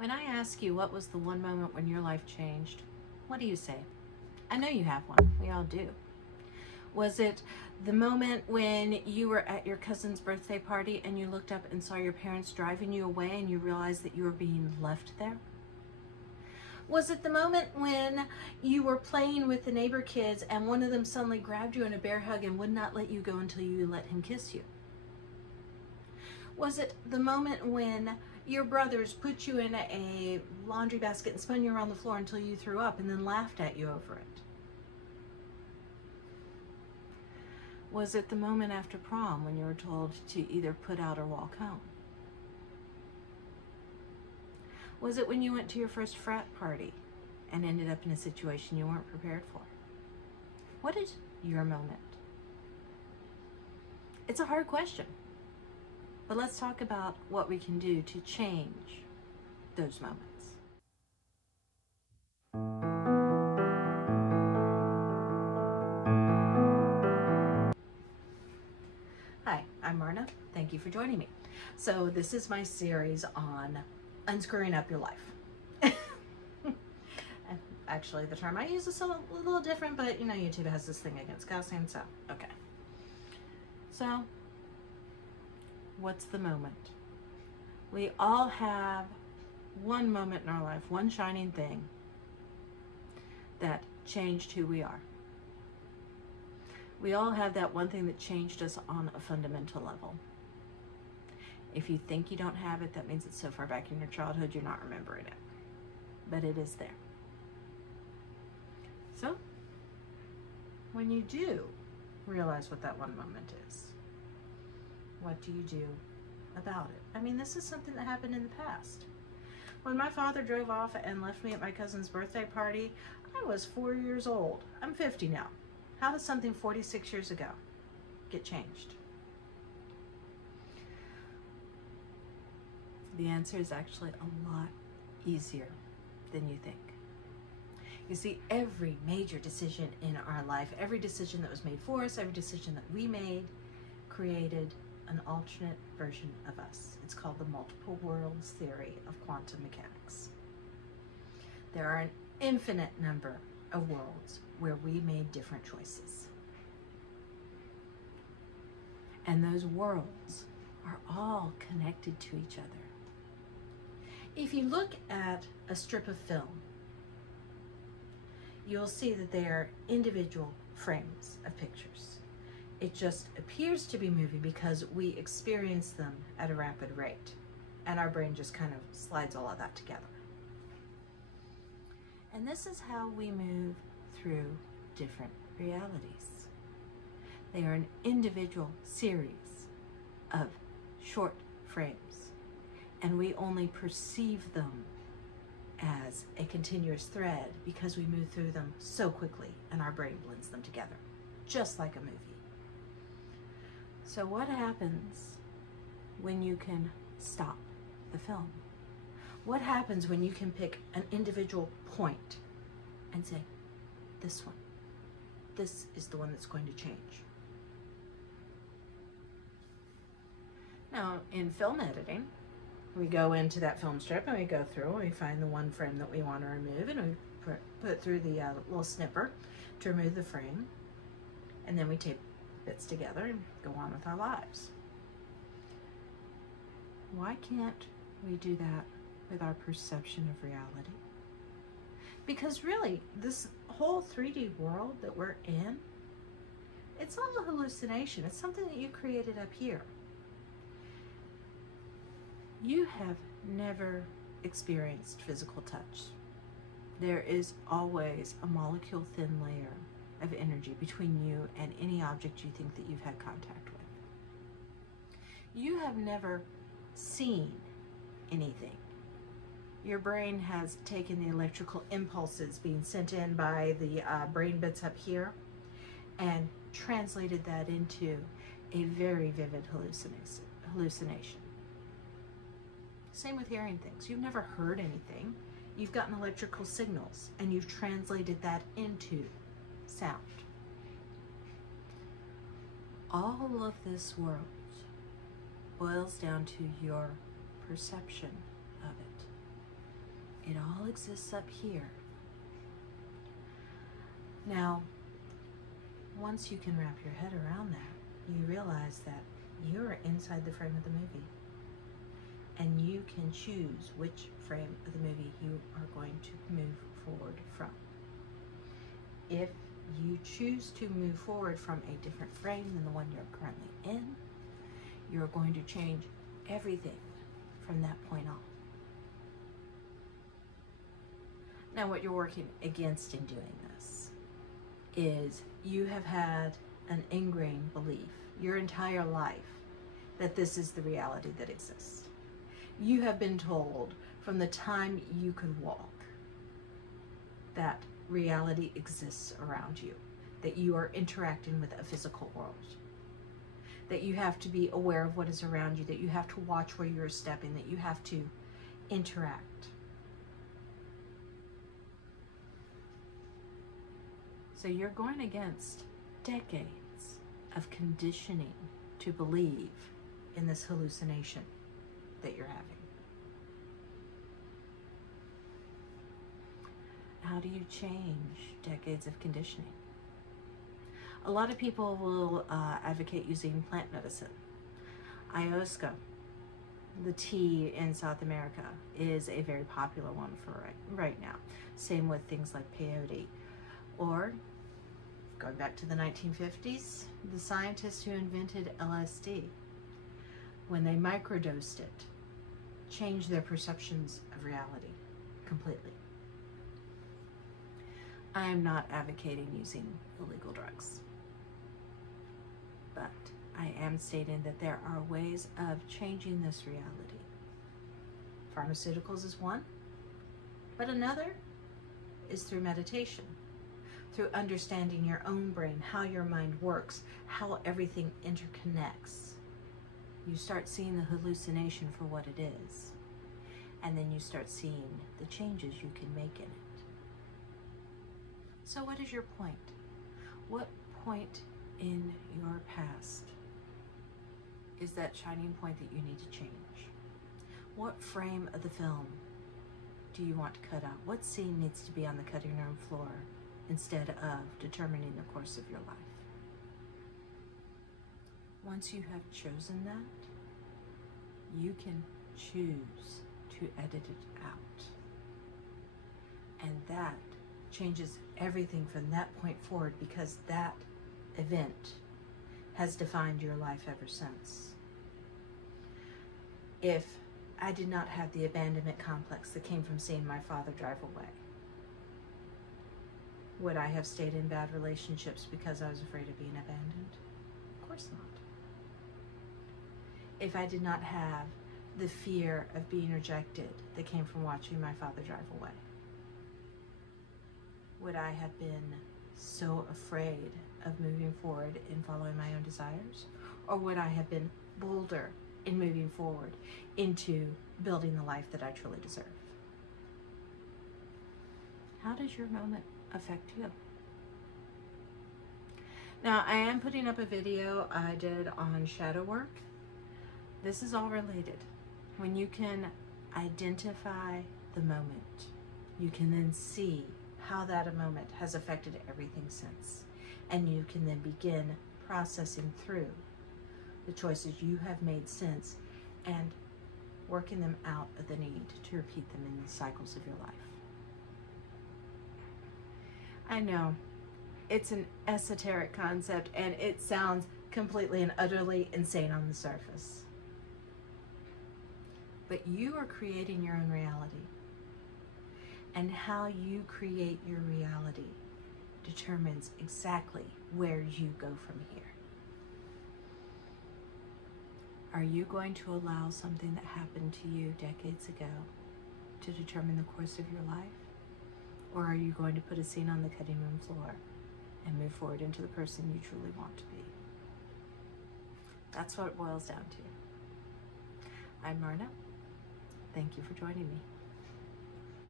When I ask you what was the one moment when your life changed, what do you say? I know you have one. We all do. Was it the moment when you were at your cousin's birthday party and you looked up and saw your parents driving you away and you realized that you were being left there? Was it the moment when you were playing with the neighbor kids and one of them suddenly grabbed you in a bear hug and would not let you go until you let him kiss you? Was it the moment when your brothers put you in a laundry basket and spun you around the floor until you threw up and then laughed at you over it? Was it the moment after prom when you were told to either put out or walk home? Was it when you went to your first frat party and ended up in a situation you weren't prepared for? What is your moment? It's a hard question, but let's talk about what we can do to change those moments. Hi, I'm Marna. Thank you for joining me. So this is my series on unscrewing up your life. Actually, the term I use is a little different, but you know, YouTube has this thing against cussing, so okay. So, what's the moment? We all have one moment in our life, one shining thing that changed who we are. We all have that one thing that changed us on a fundamental level. If you think you don't have it, that means it's so far back in your childhood you're not remembering it. But it is there. So, when you do realize what that one moment is, what do you do about it? I mean, this is something that happened in the past. When my father drove off and left me at my cousin's birthday party, I was 4 years old. I'm 50 now. How does something 46 years ago get changed? The answer is actually a lot easier than you think. You see, every major decision in our life, every decision that was made for us, every decision that we made, created an alternate version of us. It's called the multiple worlds theory of quantum mechanics. There are an infinite number of worlds where we made different choices. And those worlds are all connected to each other. If you look at a strip of film, you'll see that they are individual frames of pictures. It just appears to be moving because we experience them at a rapid rate, and our brain just kind of slides all of that together. And this is how we move through different realities. They are an individual series of short frames, and we only perceive them as a continuous thread because we move through them so quickly and our brain blends them together, just like a movie. So what happens when you can stop the film? What happens when you can pick an individual point and say, this one, this is the one that's going to change? Now, in film editing, we go into that film strip and we go through and we find the one frame that we want to remove, and we put it through the little snipper to remove the frame, and then we tape bits together and go on with our lives. Why can't we do that with our perception of reality? Because really, this whole 3D world that we're in, it's all a hallucination. It's something that you created up here. You have never experienced physical touch. There is always a molecule thin layer of energy between you and any object you think that you've had contact with. You have never seen anything. Your brain has taken the electrical impulses being sent in by the brain bits up here and translated that into a very vivid hallucination. Same with hearing things. You've never heard anything. You've gotten electrical signals and you've translated that into sound. All of this world boils down to your perception of it. It all exists up here. Now, once you can wrap your head around that, you realize that you're inside the frame of the movie. And you can choose which frame of the movie you are going to move forward from. If you choose to move forward from a different frame than the one you're currently in, you're going to change everything from that point on. Now, what you're working against in doing this is you have had an ingrained belief your entire life that this is the reality that exists. You have been told from the time you could walk that reality exists around you, that you are interacting with a physical world, that you have to be aware of what is around you, that you have to watch where you're stepping, that you have to interact. So you're going against decades of conditioning to believe in this hallucination that you're having. How do you change decades of conditioning? A lot of people will advocate using plant medicine. Ayahuasca, the tea in South America, is a very popular one for right now. Same with things like peyote. Or, going back to the 1950s, the scientists who invented LSD, when they microdosed it, changed their perceptions of reality completely. I am not advocating using illegal drugs, but I am stating that there are ways of changing this reality. Pharmaceuticals is one, but another is through meditation, through understanding your own brain, how your mind works, how everything interconnects. You start seeing the hallucination for what it is, and then you start seeing the changes you can make in it. So what is your point? What point in your past is that shining point that you need to change? What frame of the film do you want to cut out? What scene needs to be on the cutting room floor instead of determining the course of your life? Once you have chosen that, you can choose to edit it out. And that changes everything from that point forward, because that event has defined your life ever since. If I did not have the abandonment complex that came from seeing my father drive away, would I have stayed in bad relationships because I was afraid of being abandoned? Of course not. If I did not have the fear of being rejected that came from watching my father drive away, would I have been so afraid of moving forward in following my own desires? Or would I have been bolder in moving forward into building the life that I truly deserve? How does your moment affect you? Now, I am putting up a video I did on shadow work. This is all related. When you can identify the moment, you can then see how that moment has affected everything since. And you can then begin processing through the choices you have made since and working them out of the need to repeat them in the cycles of your life. I know it's an esoteric concept and it sounds completely and utterly insane on the surface. But you are creating your own reality. And how you create your reality determines exactly where you go from here. Are you going to allow something that happened to you decades ago to determine the course of your life? Or are you going to put a scene on the cutting room floor and move forward into the person you truly want to be? That's what it boils down to. I'm Marna. Thank you for joining me.